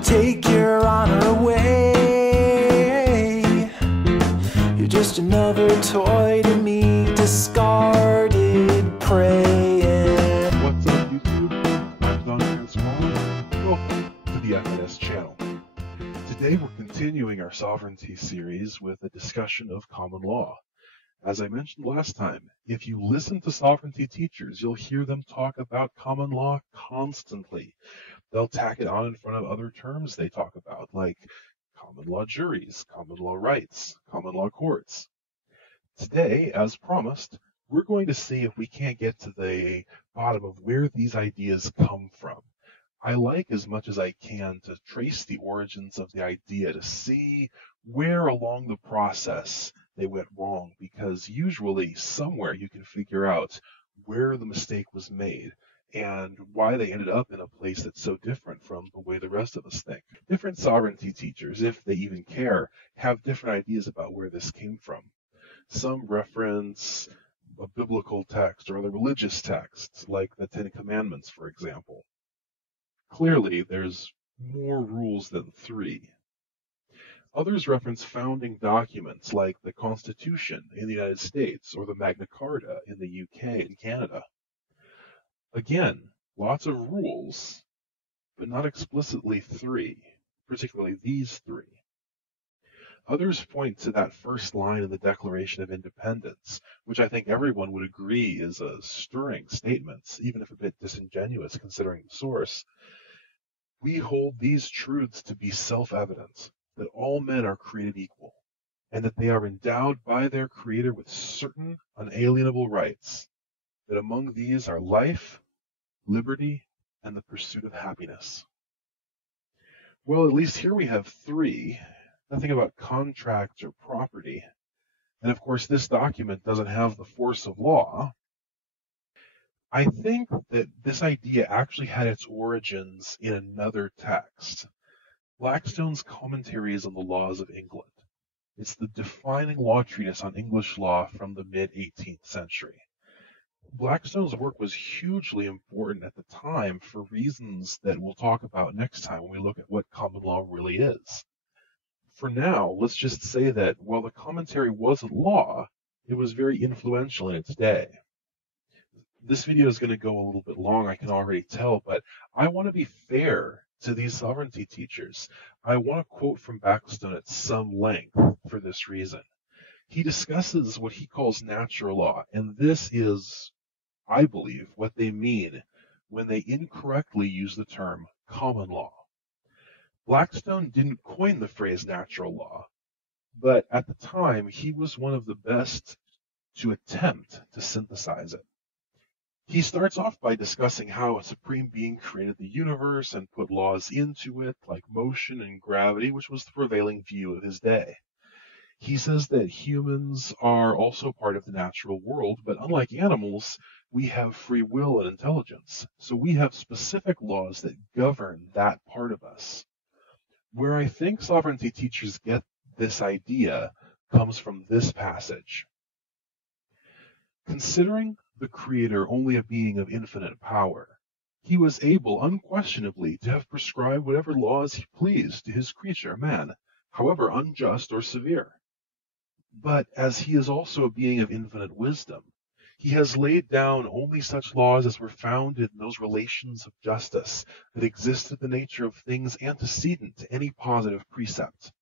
wanna take your honor away. You're just another toy to me, discarded prey. What's up, YouTube? I'm Don Transform. Welcome to the FNS channel. Today we're continuing our sovereignty series with a discussion of common law. As I mentioned last time, if you listen to sovereignty teachers, you'll hear them talk about common law constantly. They'll tack it on in front of other terms they talk about, like common law juries, common law rights, common law courts. Today, as promised, we're going to see if we can't get to the bottom of where these ideas come from. I like as much as I can to trace the origins of the idea to see where along the process they went wrong, because usually somewhere you can figure out where the mistake was made and why they ended up in a place that's so different from the way the rest of us think. Different sovereignty teachers, if they even care, have different ideas about where this came from. Some reference a biblical text or other religious texts, like the Ten Commandments, for example. Clearly, there's more rules than 3. Others reference founding documents like the Constitution in the United States or the Magna Carta in the UK and Canada. Again, lots of rules, but not explicitly 3, particularly these 3. Others point to that first line in the Declaration of Independence, which I think everyone would agree is a stirring statement, even if a bit disingenuous considering the source. We hold these truths to be self-evident, that all men are created equal, and that they are endowed by their Creator with certain unalienable rights, that among these are life, liberty, and the pursuit of happiness. Well, at least here we have 3, nothing about contract or property, and of course this document doesn't have the force of law. I think that this idea actually had its origins in another text. Blackstone's Commentaries on the Laws of England. It's the defining law treatise on English law from the mid-18th century. Blackstone's work was hugely important at the time for reasons that we'll talk about next time when we look at what common law really is. For now, let's just say that while the commentary wasn't law, it was very influential in its day. This video is going to go a little bit long, I can already tell, but I want to be fair to these sovereignty teachers. I want to quote from Blackstone at some length for this reason. He discusses what he calls natural law, and this is, I believe, what they mean when they incorrectly use the term common law. Blackstone didn't coin the phrase natural law, but at the time he was one of the best to attempt to synthesize it. He starts off by discussing how a supreme being created the universe and put laws into it, like motion and gravity, which was the prevailing view of his day. He says that humans are also part of the natural world, but unlike animals, we have free will and intelligence, so we have specific laws that govern that part of us. Where I think sovereignty teachers get this idea comes from this passage. Considering the Creator only a being of infinite power, he was able unquestionably to have prescribed whatever laws he pleased to his creature, man, however unjust or severe. But as he is also a being of infinite wisdom, he has laid down only such laws as were founded in those relations of justice that exist in the nature of things antecedent to any positive precept.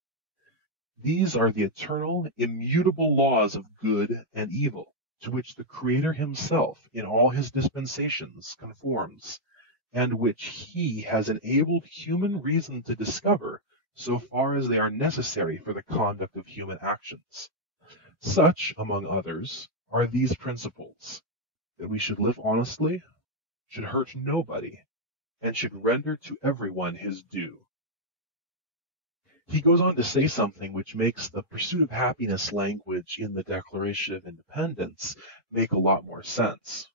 These are the eternal, immutable laws of good and evil, to which the Creator himself in all his dispensations conforms, and which he has enabled human reason to discover so far as they are necessary for the conduct of human actions. Such, among others, are these principles: that we should live honestly, should hurt nobody, and should render to everyone his due. He goes on to say something which makes the pursuit of happiness language in the Declaration of Independence make a lot more sense.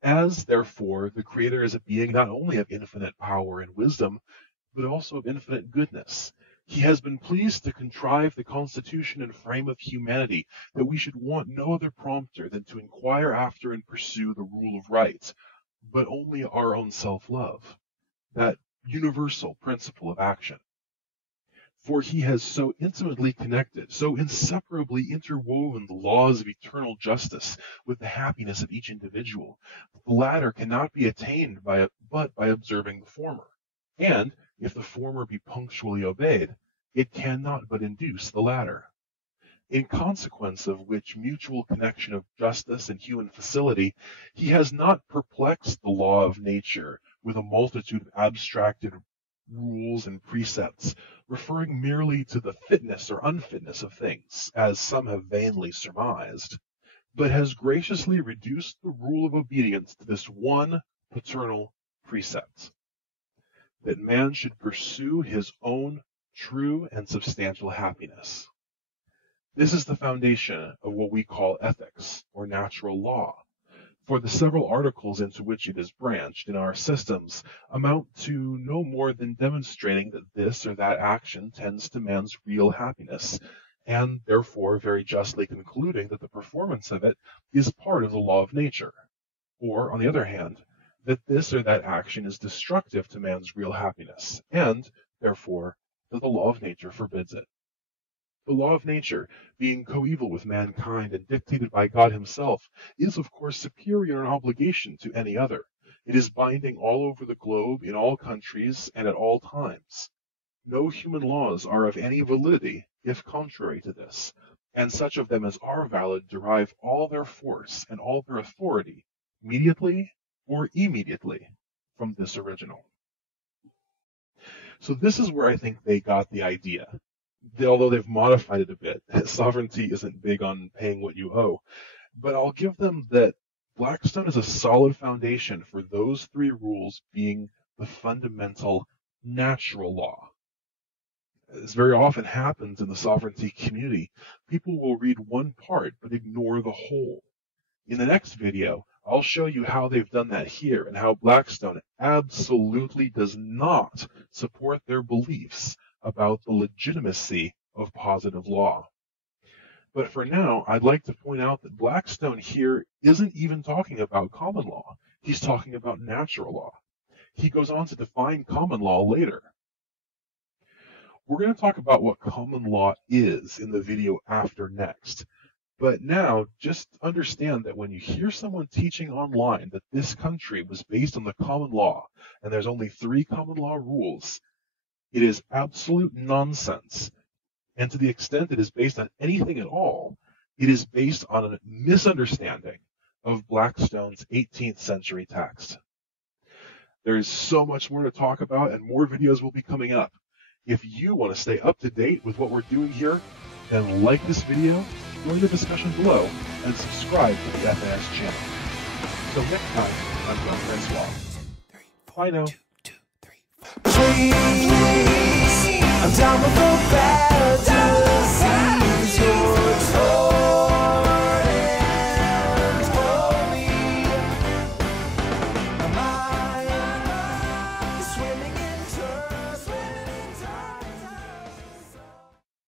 As, therefore, the Creator is a being not only of infinite power and wisdom, but also of infinite goodness, he has been pleased to contrive the constitution and frame of humanity, that we should want no other prompter than to inquire after and pursue the rule of right, but only our own self-love, that universal principle of action. For he has so intimately connected, so inseparably interwoven the laws of eternal justice with the happiness of each individual, that the latter cannot be attained but by observing the former. And, if the former be punctually obeyed, it cannot but induce the latter. In consequence of which mutual connection of justice and human facility, he has not perplexed the law of nature with a multitude of abstracted rules and precepts, referring merely to the fitness or unfitness of things, as some have vainly surmised, but has graciously reduced the rule of obedience to this one paternal precept, that man should pursue his own true and substantial happiness. This is the foundation of what we call ethics, or natural law, for the several articles into which it is branched in our systems amount to no more than demonstrating that this or that action tends to man's real happiness, and therefore very justly concluding that the performance of it is part of the law of nature, or, on the other hand, that this or that action is destructive to man's real happiness, and, therefore, that the law of nature forbids it. The law of nature, being coeval with mankind and dictated by God himself, is of course superior in obligation to any other. It is binding all over the globe, in all countries, and at all times. No human laws are of any validity if contrary to this, and such of them as are valid derive all their force and all their authority, mediately or immediately, from this original. So this is where I think they got the idea. Although they've modified it a bit, sovereignty isn't big on paying what you owe. But I'll give them that Blackstone is a solid foundation for those three rules being the fundamental natural law. As very often happens in the sovereignty community, people will read one part but ignore the whole. In the next video, I'll show you how they've done that here and how Blackstone absolutely does not support their beliefs about the legitimacy of positive law. But for now, I'd like to point out that Blackstone here isn't even talking about common law. He's talking about natural law. He goes on to define common law later. We're going to talk about what common law is in the video after next. But now, just understand that when you hear someone teaching online that this country was based on the common law, and there's only 3 common law rules, it is absolute nonsense. And to the extent it is based on anything at all, it is based on a misunderstanding of Blackstone's 18th century text. There is so much more to talk about, and more videos will be coming up. If you want to stay up to date with what we're doing here, then like this video, join the discussion below, and subscribe to the FNS channel. Until next time, I'm John Francois. Bye now.